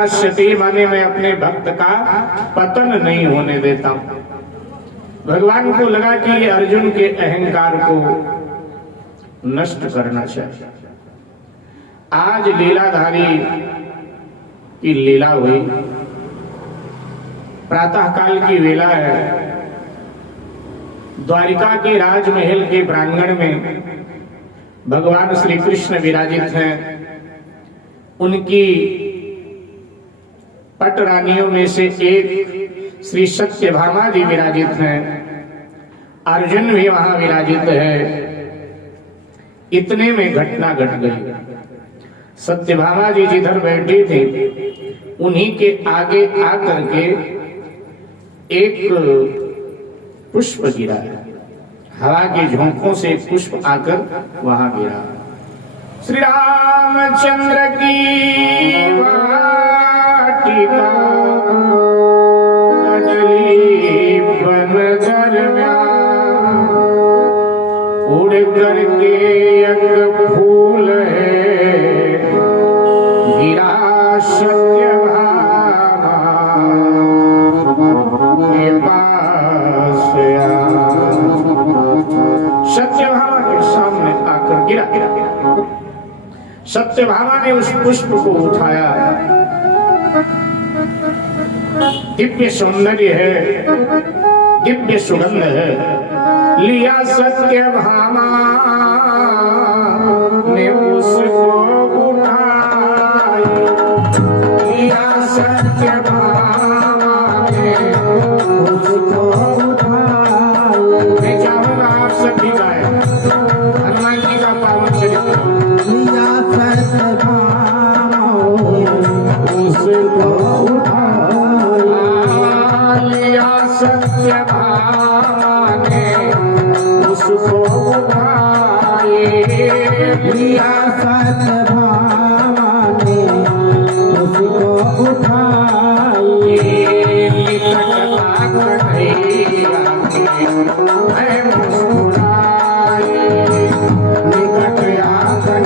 सती माने मैं अपने भक्त का पतन नहीं होने देता हूं। भगवान को लगा कि ये अर्जुन के अहंकार को नष्ट करना चाहिए। आज लीलाधारी की लीला हुई। प्रातः काल की वेला है। द्वारिका के राजमहल के प्रांगण में भगवान श्री कृष्ण विराजित हैं। उनकी पट रानियों में से एक श्री सत्यभामा जी विराजित हैं। अर्जुन भी वहां विराजित है। इतने में घटना घट गई। सत्यभामा जी जिधर बैठी थी उन्हीं के आगे आकर के एक पुष्प गिरा। हवा के झोंकों से पुष्प आकर वहां गिरा। श्री रामचंद्र की वाटिका कदली बनगर में उड़ करके एक फूल है गिरा सत्यभामा के पास। सत्यभामा के सामने आकर गिरा। सत्यभामा ने उस पुष्प को उठाया। दिव्य सौंदर्य है, दिव्य सुगंध है। लिया सत्यभामा ने उसको उठाई। लिया सत्यभामा ने उसको उठाई। मैं चाहूंगा आप सभी गाएं हनुमान जी का पावन चरित्र। लिया सत्यभामा उसको उठाई। लिया सत्यभामा ने उसको उठाई। लिया सत्यभामा ने उसको उठाई। निकट आकर मैं मुस्कुराई। निकट आकर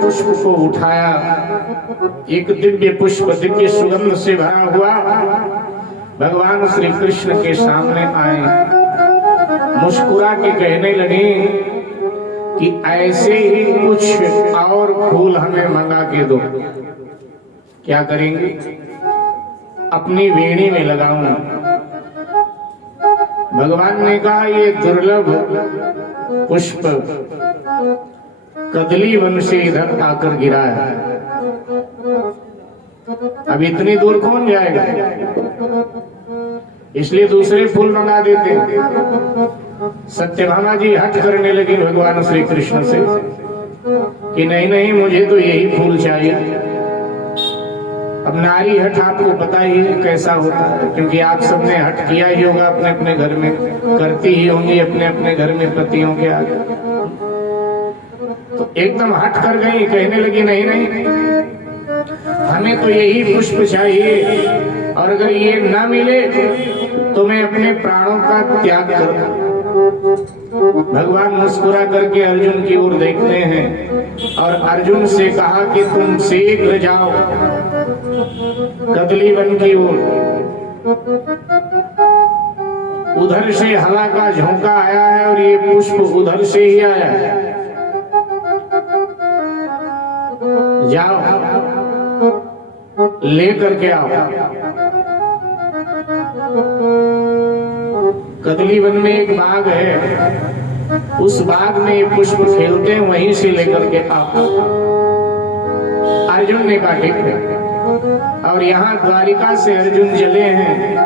पुष्प को उठाया। एक दिव्य पुष्प दिव्य सुगंध से भरा हुआ भगवान श्री कृष्ण के सामने आए। मुस्कुरा के कहने लगे कि ऐसे ही कुछ और फूल हमें मंगा के दो। क्या करेंगे? अपनी वेणी में लगाऊं। भगवान ने कहा ये दुर्लभ पुष्प कदली वन से इधर आकर गिरा है, अब इतनी दूर कौन जाएगा, इसलिए दूसरे फूल मंगा देते हैं। सत्यभामा जी हट करने लगी भगवान श्री कृष्ण से कि नहीं नहीं, मुझे तो यही फूल चाहिए। अब नारी हट आपको पता ही है कैसा होता है, क्योंकि आप सबने हट किया ही होगा अपने अपने घर में, करती ही होंगी अपने अपने घर में पतियों के आगे। तो एकदम हट कर गई, कहने लगी नहीं नहीं, हमें तो यही पुष्प चाहिए, और अगर ये ना मिले तो मैं अपने प्राणों का त्याग करूं। भगवान मुस्कुरा करके अर्जुन की ओर देखते हैं और अर्जुन से कहा कि तुम शीघ्र जाओ कदली वन की ओर। उधर से हवा का झोंका आया है और ये पुष्प उधर से ही आया है। जाओ लेकर के आओ। कदली वन में एक बाग है, उस बाग में ये पुष्प खेलते हैं, वहीं से लेकर के आओ। अर्जुन ने कहा ठीक है। और यहाँ द्वारिका से अर्जुन चले हैं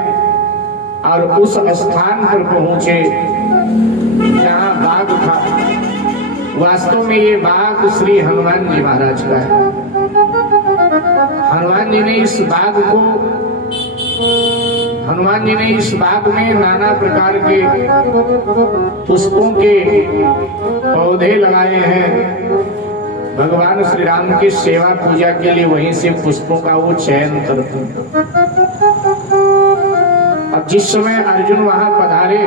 और उस स्थान पर पहुंचे जहाँ बाग था। वास्तव में ये बाग श्री हनुमान जी महाराज का है। हनुमान जी ने इस बाग में नाना प्रकार के पुष्पों के पौधे लगाए हैं। भगवान श्री राम की सेवा पूजा के लिए वहीं से पुष्पों का वो चयन करते हैं। अब जिस समय अर्जुन वहां पधारे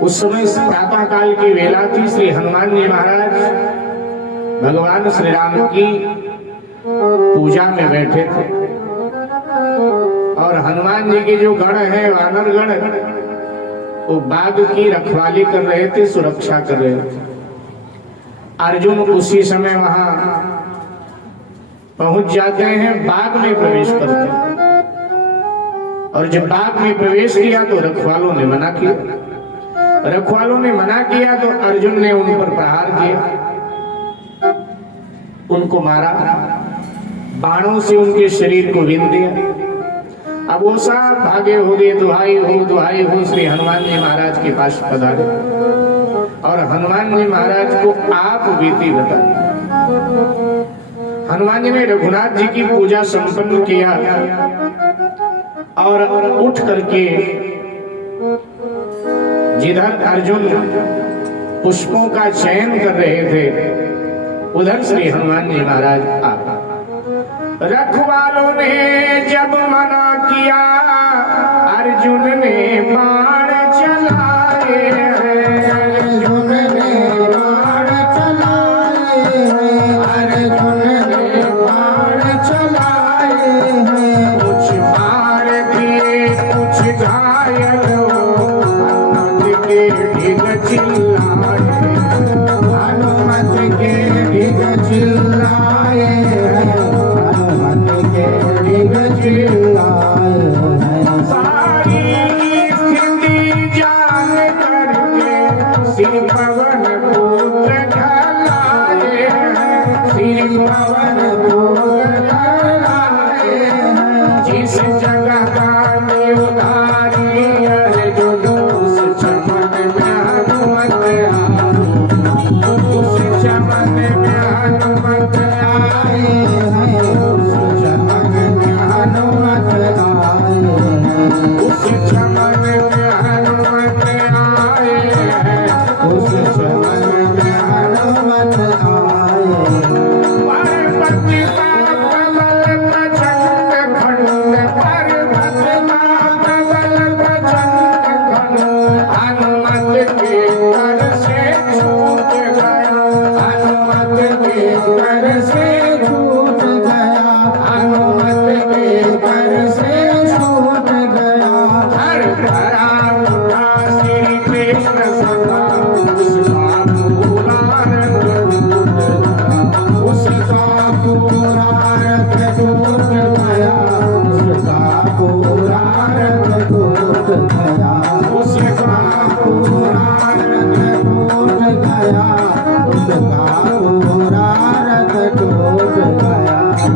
उस समय प्रातः काल की वेला थी। श्री हनुमान जी महाराज भगवान श्री राम की पूजा में बैठे थे और हनुमान जी के जो गण है वानर गण, वो बाग की रखवाली कर रहे थे, सुरक्षा कर रहे थे। अर्जुन उसी समय वहां पहुंच जाते हैं, बाग में प्रवेश करते हैं। और जब बाग में प्रवेश किया तो रखवालों ने मना किया। रखवालों ने मना किया तो अर्जुन ने उन पर प्रहार किया, उनको मारा, बाणों से उनके शरीर को बीन दिया। अब वो सब भागे हो गए, दुहाई हो श्री हनुमान जी महाराज के पास पधारे और हनुमान जी महाराज को आप बीती बता। हनुमान जी ने रघुनाथ जी की पूजा संपन्न किया और उठ करके जिधर अर्जुन पुष्पों का चयन कर रहे थे उधर श्री हनुमान जी महाराज आ। रखवालों ने जब मना किया अर्जुन ने बाण चलाए हैं। अर्जुन ने बाण चलाए हैं। अर्जुन ने बाण चलाए हैं। कुछ मार दिए कुछ घायल हो, हनुमत के ढिग चिल्लाए। हनुमत के ढिग चिल्लाए हैं। सारी स्थिति जान करके श्री पवन पुत्र ढलाए हैं। श्री पवन पुत्र ढलाए हैं। जिस जगह का में उधारी अर्जुन उस चमन में हनुमत आए। उस चमन में हनुमत आए हैं। उस चमन में हनुमत आए हैं। उस चमन में हनुमत आए हैं। उस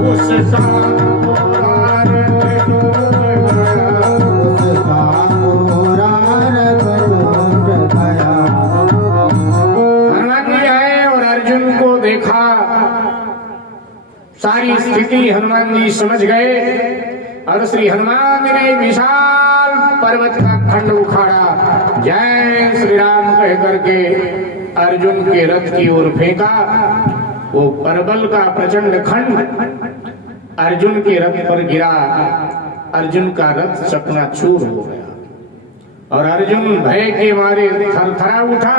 उसका मुरारत टूट गया, उसका मुरारत टूट गया। हनुमान जी आए और अर्जुन को देखा, सारी स्थिति हनुमान जी समझ गए और श्री हनुमान जी ने विशाल पर्वत का खंड उखाड़ा, जय श्री राम कह करके अर्जुन के रथ की ओर फेंका। वो परबल का प्रचंड खंड अर्जुन के रथ पर गिरा, अर्जुन का रथ चकनाचूर हो गया और अर्जुन भय के मारे थरथरा उठा